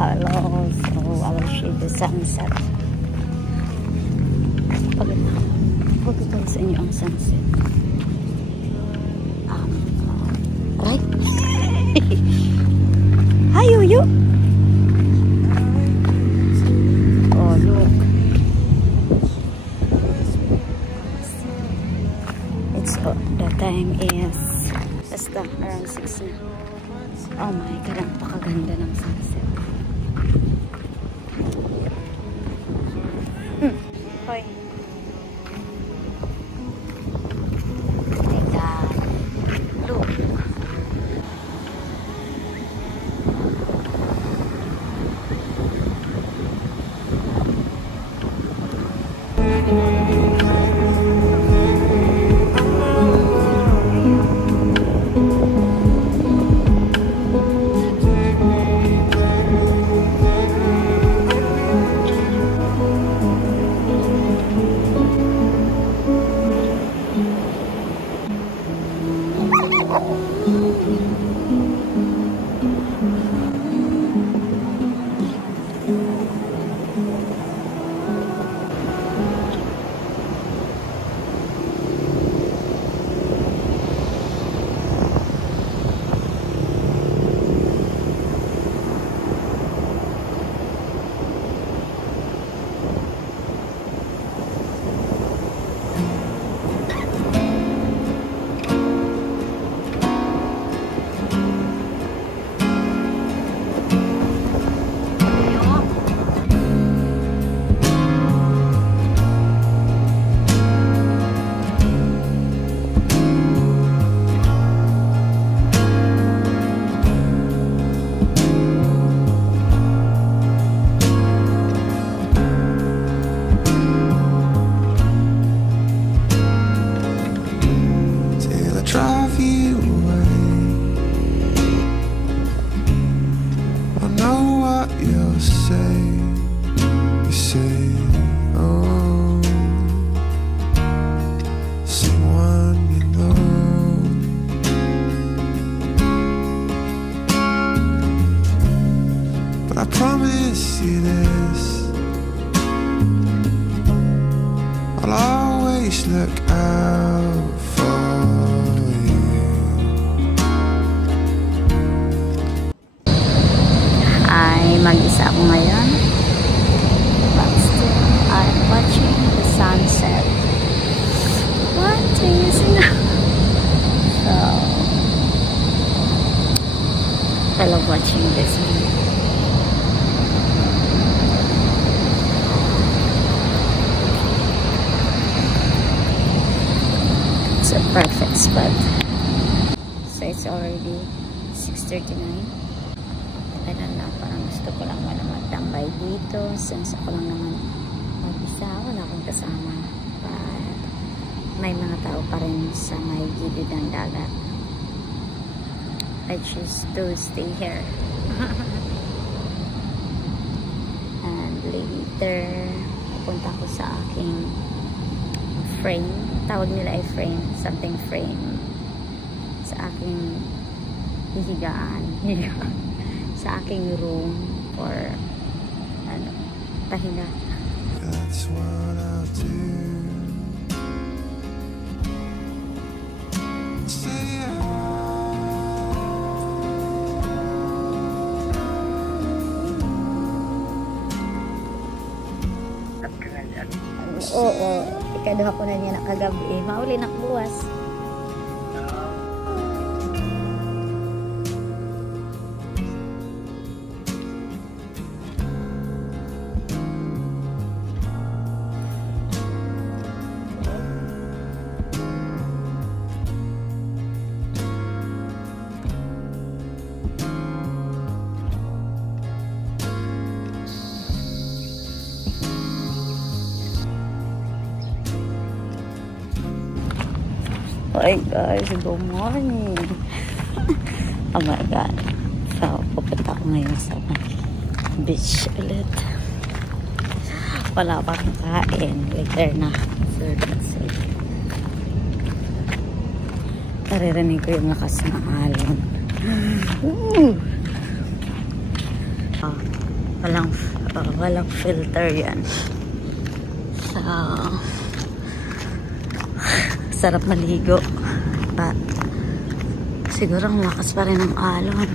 Hello, so I will show the sunset. Pagkakal sa inyo ang sunset. Right? Hi, Yuyu! Oh, look. The time is basta around 6 na. Oh my God, ang pakaganda ng sunset. Hoy. My God. Look. I promise you this, I'll always look out for you. Ay, mag-isa ako ngayon. But still, I'm watching the sunset. What is it? So, I love watching this one. It's a perfect spot. So it's already 6:39. I don't know, parang gusto ko lang wala magtambay dito since ako lang naman mag-isa, wala akong kasama. But may mga tao pa rin sa may gilid ng dagat. I choose to stay here. later pupunta ko sa aking frame, tawag nila ay frame, something frame, sa aking hihigaan sa aking room for ano, pahinga. That's what I'll do. Say Oo, ikaduha ko na niya na kagabi. Mauli na buwas. Hi guys, good morning. Oh my god. So, pupunta ko ngayon sa beach ulit. Wala pa akong kain. Later na. Naririnig ko yung lakas ng alon. Walang filter yan. So, sarap maligo. But, siguro ang lakas pa rin ng alon.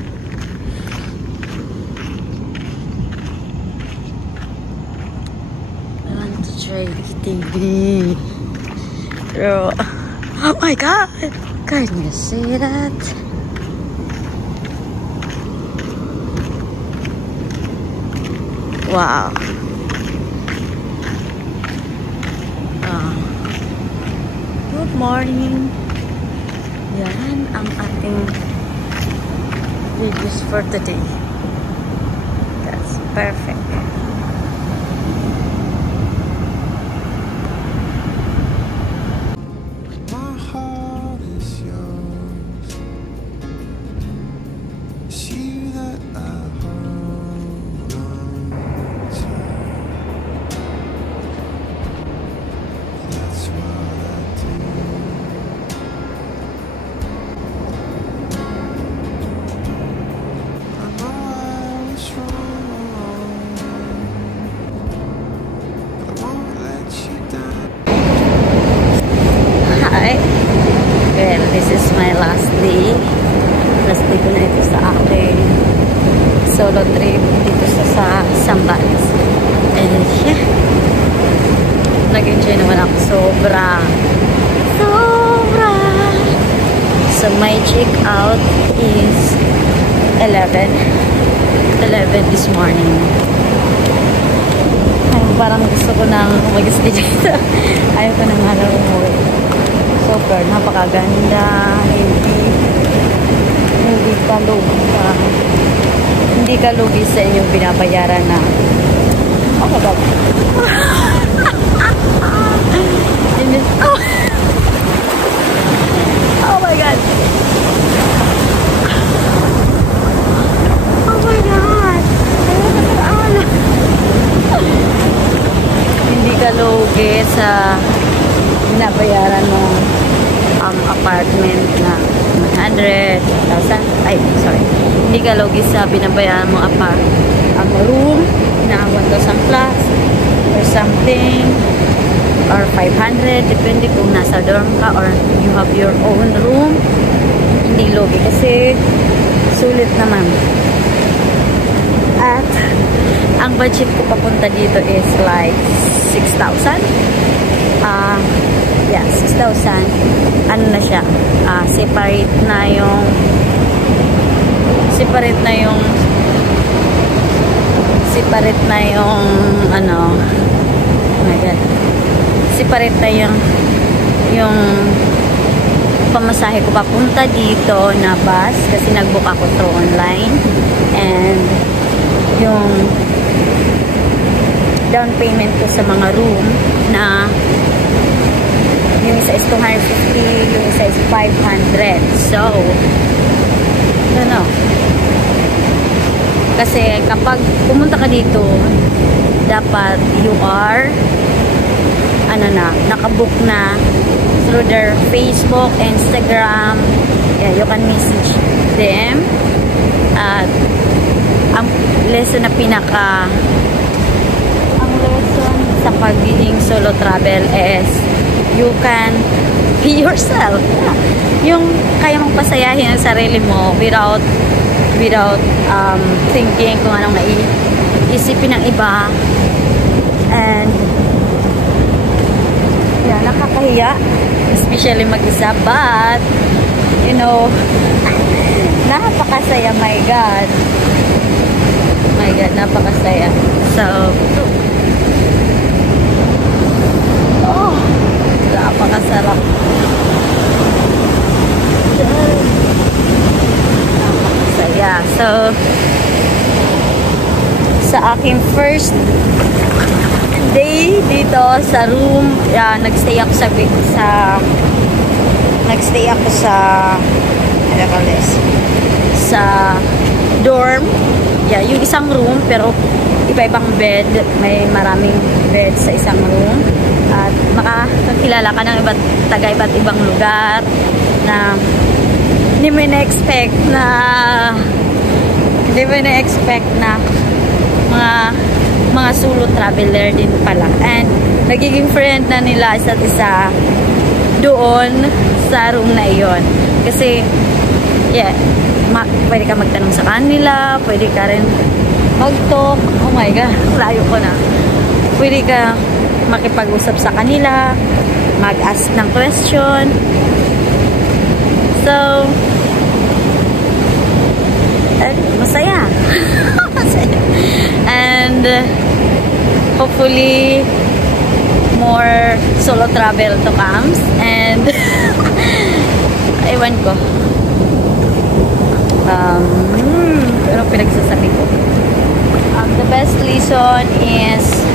I want to try TV. Pero, oh my god! Can you see that? Wow. Good morning. Yan ang ating videos for today. That's perfect. my heart is yours. It's you that I hold on to. That's what I do. I know I was wrong, but I won't let you down. Hi. Well, this is my last day. Last day ko na ito sa aking solo trip dito sa Zambales. And yeah, nag-enjoy naman ako sobra. So my check out is 11 this morning. Ay, parang gusto ko nang mag-stay dito. Ayaw ko nang halang umuwi. Super, napakaganda. Hindi ka lugi sa inyong binabayaran na oh my god. Oh my god. Oh my god. Hindi ka lugi sa binabayaran mo apartment na 100,000. Ay, sorry. Hindi ka lugi sa binabayaran mo room na 1,000 plus or something, or 500, depende kung nasa dorm ka or you have your own room. Hindi lugi kasi sulit naman. At ang budget ko papunta dito is like 6,000. Yeah, 6,000. Ano na siya? Separate na yung ano, oh my god, separate na yung pamasahe ko papunta dito na bus kasi nagbook ako to online, and yung down payment ko sa mga room na yung isa is 250, yung isa is 500. So, ano, kasi kapag pumunta ka dito, dapat you are nakabook na through their Facebook, Instagram. Yeah, you can message them. At ang lesson na ang lesson sa pagiging solo travel is you can be yourself. Yeah. Yung kaya mong pasayahin ang sarili mo without thinking kung anong isipin ng iba. And yeah, nakakahiya, especially mag-isa, but you know, napakasaya. My God, napakasaya. So napakasarap. Napakasaya. So sa aking first day dito sa room, nagstay ako sa dorm. Yeah, yung isang room pero iba-ibang bed, may maraming bed sa isang room. At makakakilala ka ng iba't ibang lugar na hindi mo na-expect na mga solo traveler din pala. And nagiging friend na nila isa't isa doon sa room na iyon. Kasi yeah, pwede ka magtanong sa kanila, pwede ka rin mag-talk. Oh my God, layo ko na. Pwede ka makipag-usap sa kanila, mag-ask ng question. So masaya. And hopefully more solo travel to comes. And ewan ko, pero pinagsasabi ko, the best lesson is,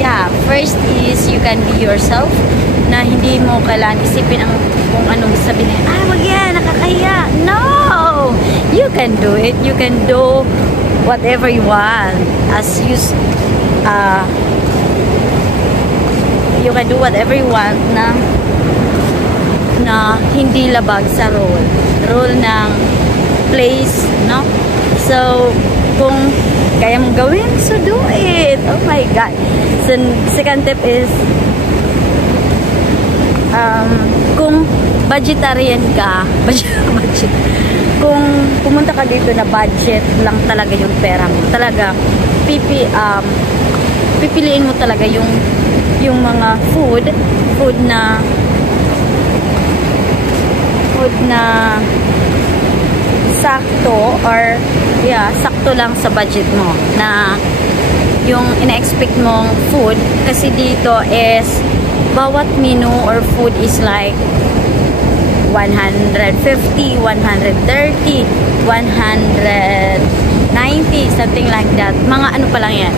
yeah, first is you can be yourself, na hindi mo kailangan isipin kung anong sabihin. Wag yan, nakakahiya. No! You can do it. You can do whatever you want. You can do whatever you want na hindi labag sa rule ng place, no? So, kung kaya mong gawin, so do it. Oh my God. So, second tip is, kung vegetarian ka, kung pumunta ka dito na budget lang talaga yung pera mo, talaga pipiliin mo talaga yung mga food na sakto, or yeah, sakto lang sa budget mo, na yung ina-expect mong food. Kasi dito is bawat menu or food is like 150, 130, 190, something like that. Mga ano pa lang yan,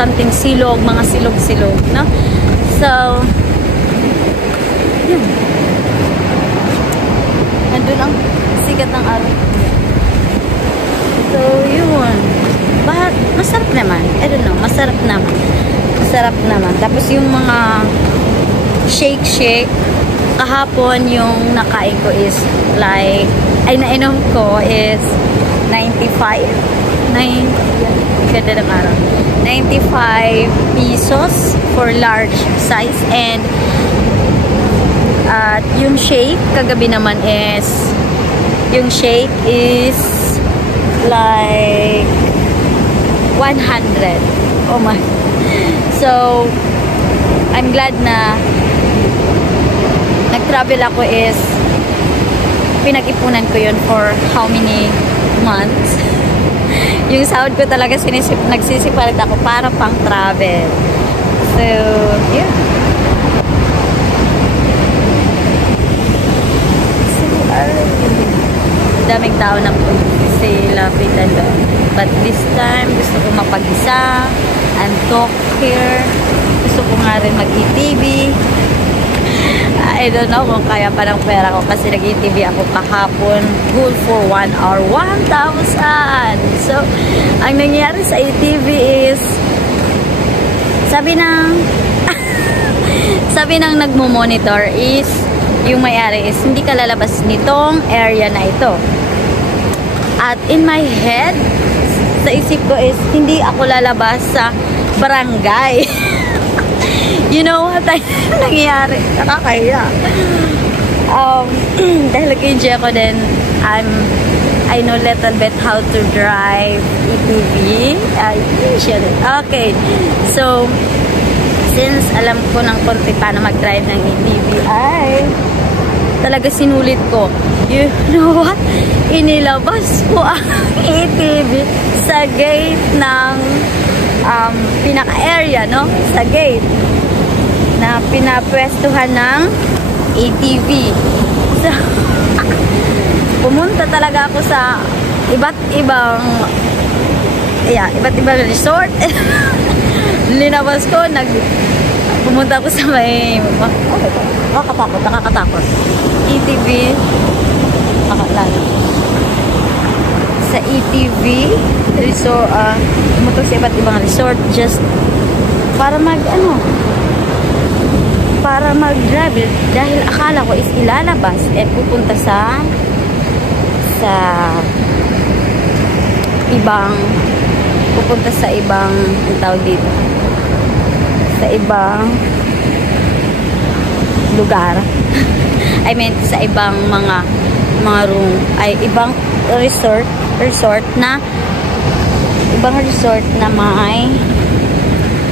something silog, mga silog-silog, no? So yun, nandun ang sikat ng araw. So yun, but masarap naman. I don't know, masarap naman. Tapos yung mga shake kahapon, yung nakain ko is like, nainom ko is 95 ganda ng araw, 95 pesos for large size. And yung shake kagabi naman is, yung shake is like 100. Oh my. So I'm glad na nag-travel ako, is pinag-ipunan ko yun for how many months. Yung sahod ko talaga nagsisipalit ako para pang travel. So yeah. So daming tao na po sila lapitan doon. But this time gusto ko mapag-isa and talk here. Gusto ko nga rin mag-ETV. I don't know kung kaya pa ng pera ko kasi nag-TV ako kahapon. Good for 1 hour, 1,000. So, ang nangyari sa ATV is, sabi ng nagmo-monitor is, yung may-ari is, hindi ka lalabas nitong area na ito. At in my head, sa isip ko is, hindi ako lalabas sa barangay. You know what nangyayari? Nakakahiya. Dahil nag-enjoy ako din, I know little bit how to drive ATV. Okay. So, since alam ko ng konti paano mag-drive ng ATV, ay talaga sinulit ko. You know what? Inilabas ko ang ATV sa gate ng pinaka-area, no? Sa gate na pinapwestuhan ng ATV. So, pumunta talaga ako sa iba't ibang resort. Linabas ko, pumunta ako sa may nakakatakot ATV sa ATV resort, pumunta sa iba't ibang resort just para mag-drive dahil akala ko is ilalabas pupunta sa ibang ang tawag dito, sa ibang lugar. I mean sa ibang mga room, ay ibang resort na may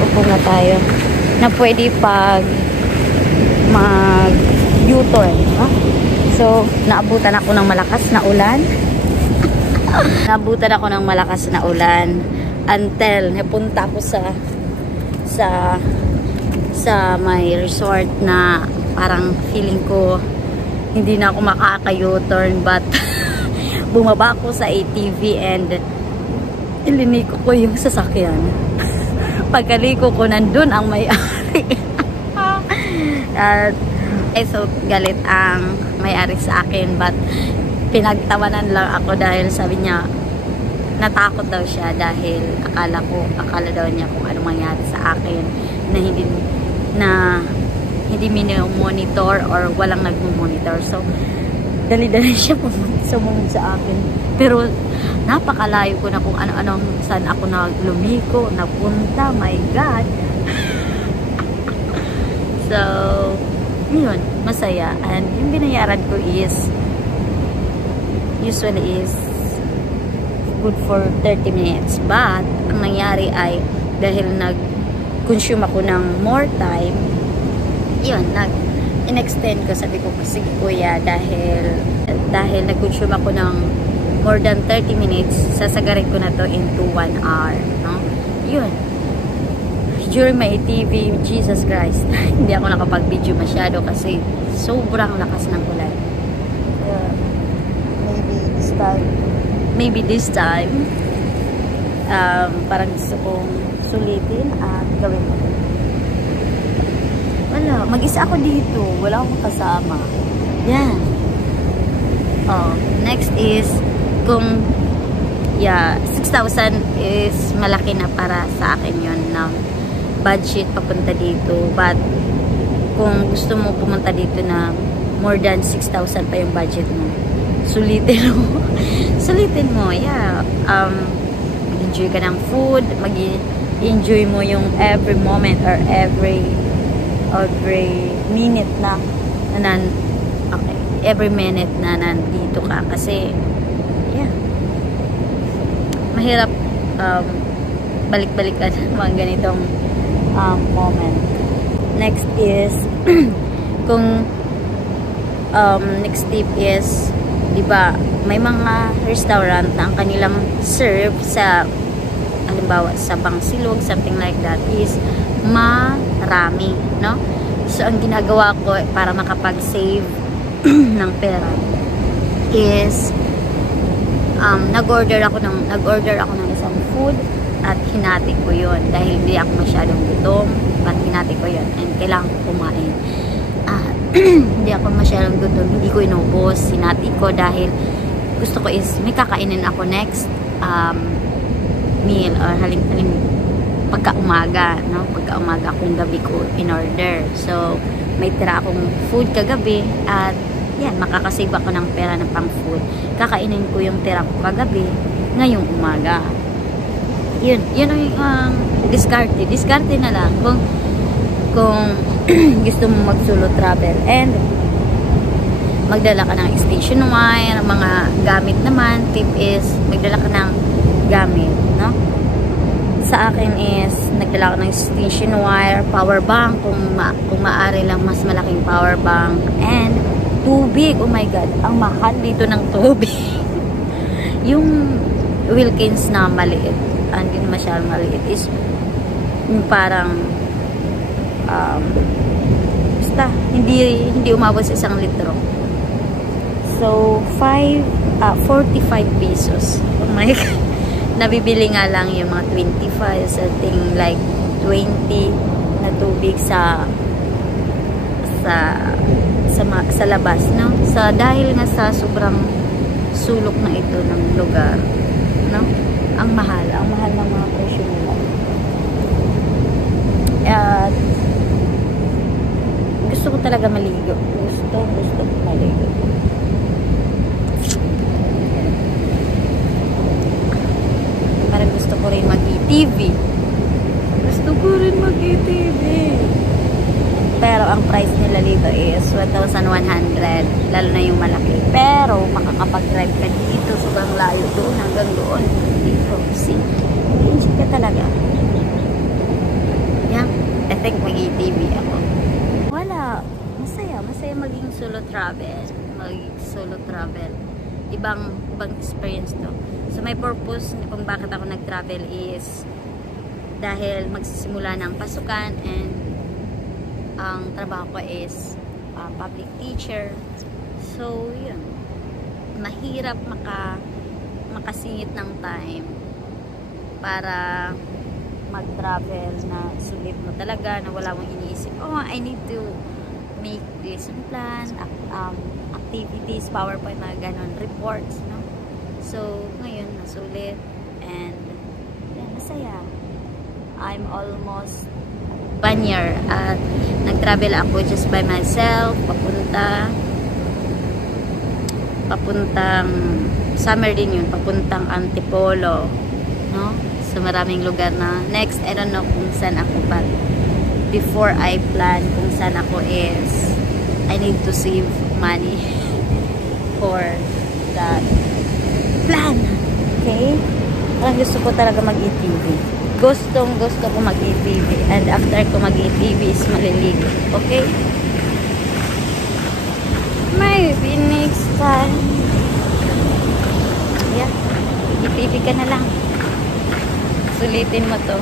upo na tayo na pwede pag mag U-turn, no? So naabutan ako ng malakas na ulan until napunta ako sa may resort na parang feeling ko hindi na ako makaka-U-turn, but bumaba ako sa ATV and iliniko ko yung sasakyan. Pagkaliko ko, nandun ang may-ari. At so galit ang may-ari sa akin, but pinagtawanan lang ako dahil sabi niya natakot daw siya dahil akala daw niya kung ano mangyari sa akin na hindi monitor or walang nagmo-monitor. So dali-dali siya sumunod sa akin, pero napakalayo ko na kung ano-anong saan ako lumiko, napunta, my God. So yun, masaya. And yung binayaran ko usually is good for 30 minutes, but ang nangyari ay dahil nag-consume ako ng more time, yun, in-extend ko. Sabi ko, sige kuya, dahil nag-consume ako ng more than 30 minutes, sasagarin ko na to into 1 hour, no? Yun. During my ATV, Jesus Christ, hindi ako nakapag-video masyado kasi sobrang lakas ng ulan. Maybe this time, parang gusto kong sulitin at gawin ko. Wala, mag-isa ako dito, wala akong kasama. Yan. Next is, kung 6,000 is malaki na para sa akin yun na budget papunta dito, but kung gusto mo pumunta dito na more than 6,000 pa yung budget mo, sulitin mo, mag-enjoy ka ng food, mag-enjoy mo yung every moment or every minute every minute na nandito ka, kasi mahirap balik-balikan mga ganitong moment. Next is kung next tip is, diba, may mga restaurant na ang kanilang serve sa halimbawa sa Bangsilog, something like that, is marami, no? So ang ginagawa ko para makapag-save ng pera is nag-order ako ng isang food at hinati ko yun dahil hindi ako masyadong gutom, but hinati ko yun and kailangan ko kumain. At hindi ako masyadong gutom. Hindi ko inubos. Sinati ko dahil gusto ko is may kakainin ako next meal or haling-haling pagka-umaga, no? Pagka-umaga kung gabi ko in order. So, may tira akong food kagabi at yan, makakasave ako ng pera ng pang food. Kakainin ko yung tira ko kagabi ngayong umaga. Yun ang diskarte na lang kung gusto mo mag-solo travel and magdala ka ng extension wire, mga gamit naman. Tip is magdala ka ng gamit, no? Sa akin is nagdala ko ng extension wire, power bank kung maaari lang, mas malaking power bank, and tubig. Oh my god, ang mahal dito ng tubig. Yung Wilkins na maliit, hindi masyadong maliit, is parang basta hindi umabot sa 1 litro. So 45 pesos. Oh my god, nabibili nga lang yung mga 25, something like 20 na tubig sa labas, no? Dahil nga sa sobrang sulok na ito ng lugar, no? Ang mahal ng mga presyo nila. At gusto ko talaga maligo. Gusto ko maligo. Parang gusto ko rin mag-ETV. Pero ang price nila dito is 1,100. Lalo na yung malaki. Pero makakapag-drive ka dito. Sobrang layo doon hanggang doon. Dito. See? Enjoy ka talaga. Yeah. I think mag-ETV ako. Wala. Masaya maging solo travel. Ibang experience to. So my purpose kung bakit ako nag-travel is dahil magsisimula ng pasukan and ang trabaho ko is public teacher. So yun, mahirap makasingit ng time para mag-travel na sulit mo talaga, na wala mong iniisip, oh I need to make lesson plan, activities, PowerPoint, mga ganon, reports, no? So ngayon nasulit and yeah, masaya. I'm almost 1 year at nag-travel ako just by myself, papuntang summer din yun, papuntang Antipolo, no? So maraming lugar na next, I don't know kung saan ako, but before I plan kung saan ako is I need to save money for that plan. Okay? Parang gusto ko talaga mag-ETV. Gusto ko mag-ETV. And after ko mag-ETV is maliligo. Okay? Maybe next time. Yeah. ETV ka na lang. Sulitin mo to.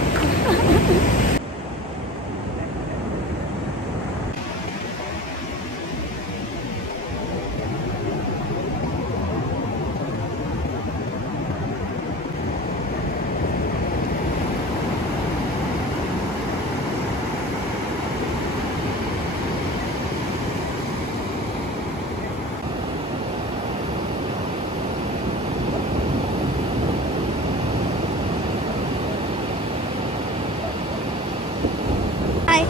Hi.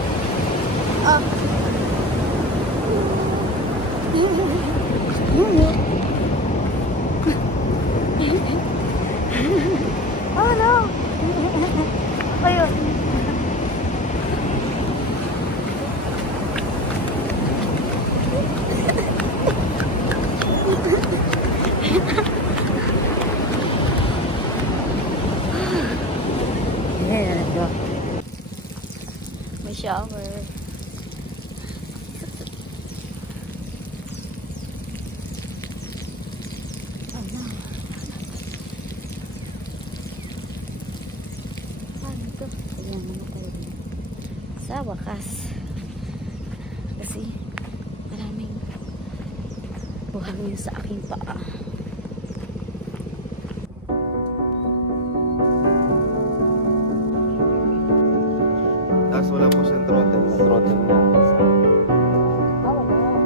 Oh. Oh no. Ayun. May shower. Sa wakas, kasi maraming buhangin sa aking paa. Tapos wala po siyang throttle. Throttle niya. Oh, wala.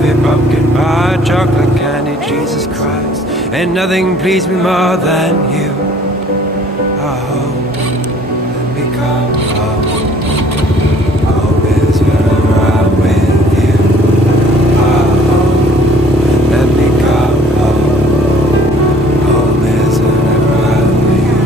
heavy pumpkin pie, chocolate candy, Jesus Christ. And nothing pleased me more than you. I hope let me come home. Home is wherever I'm with you. I hope let me come home. Home is wherever I'm with you.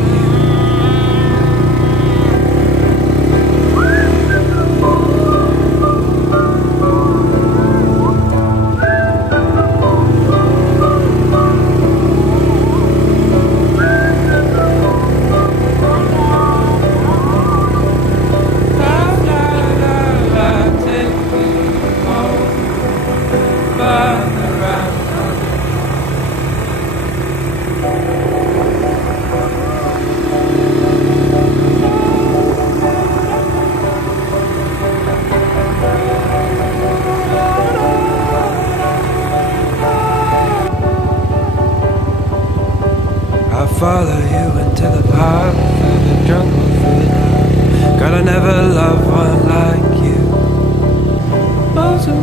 I follow you into the park, through the jungle, through the dark. God, I never loved one like you. Boats and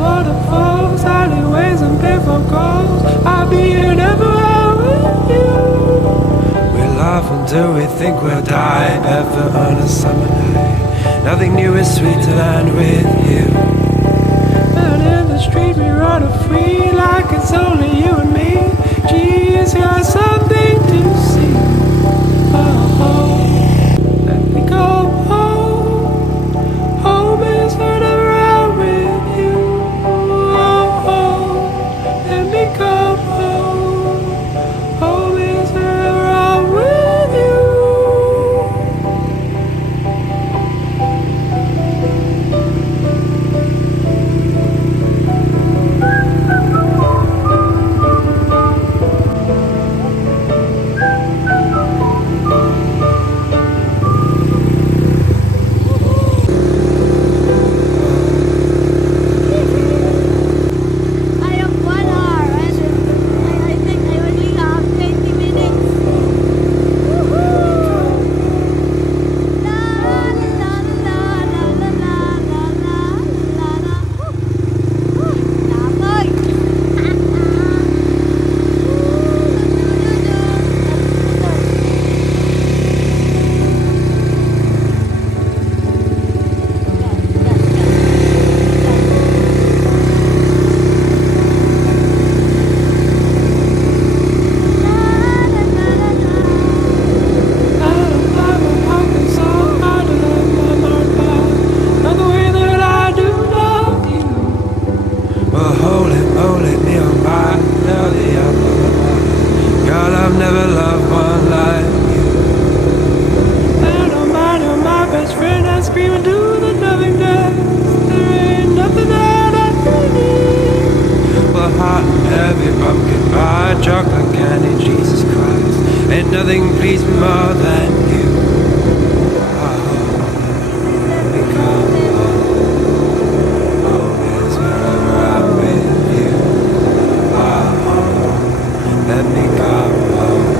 waterfalls, alleyways and paper calls. I'll be here everywhere with you. We laugh until we think we'll die, barefoot on a summer night. Nothing new is sweeter than with you. And in the street we run free, like it's only you and me. Geez, got something to see. Oh, let me go home. Home is wherever I'm with you. Oh, let me go home. Home is wherever I'm with you. Never loved one like you. And oh my, you're my best friend. I scream into the nothingness. There ain't nothing that I need. Well, hot and heavy pumpkin pie, chocolate candy, Jesus Christ. Ain't nothing pleased me more than you. Oh, let me come home. Home is wherever I'm with you. Oh, let me come home.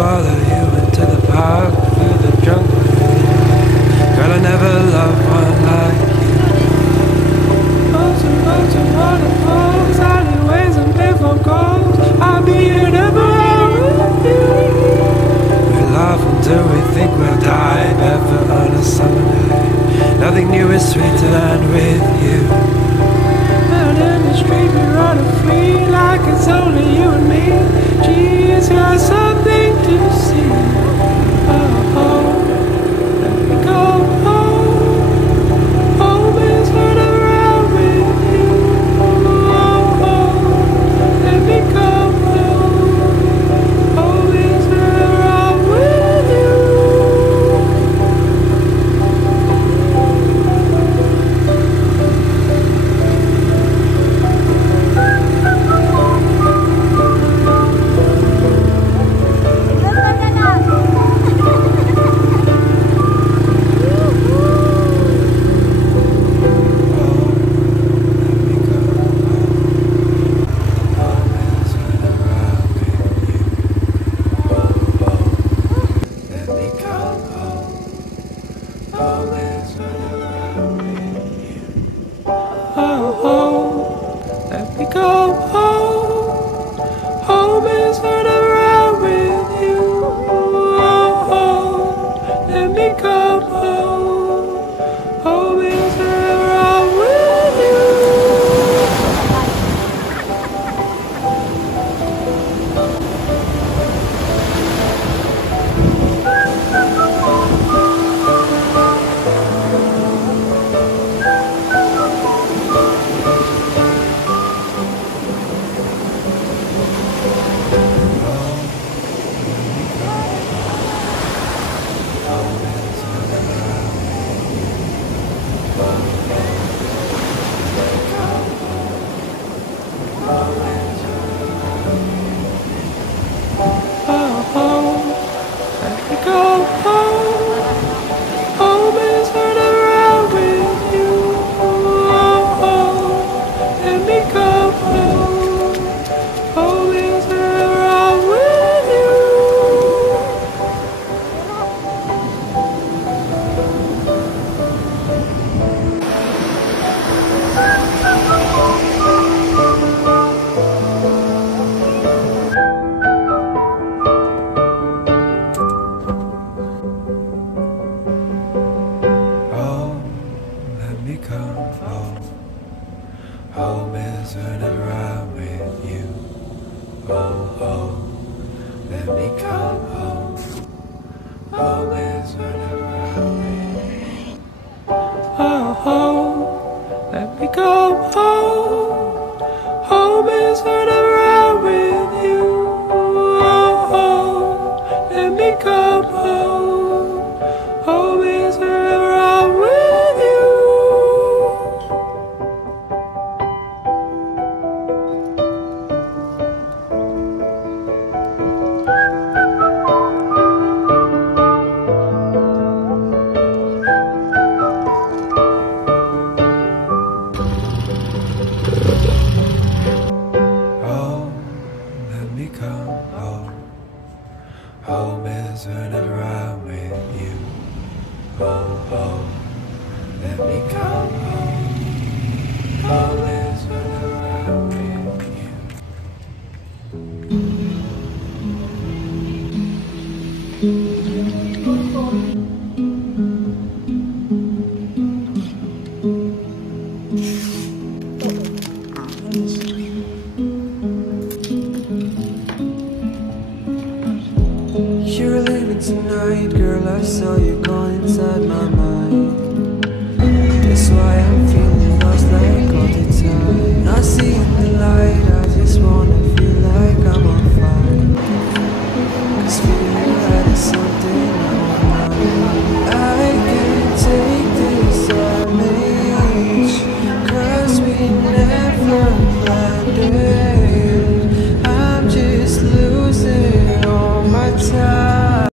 Follow you into the park, through the jungle. God, I never loved one like you. Boats and waterfalls, alleyways and payphone calls. I'll be here everywhere with you. We laugh until we think we'll die, barefoot on a summer night. Nothing new is sweeter than with you. And in the street we run free, like it's only you and me. Geez, got something to see. Oh, let me go home. Home is wherever I'm with me come home. Home is whenever I'm with you. Home, let me come home. Home is whenever I'm with you. You're leaving tonight, girl, I saw you going inside my mind.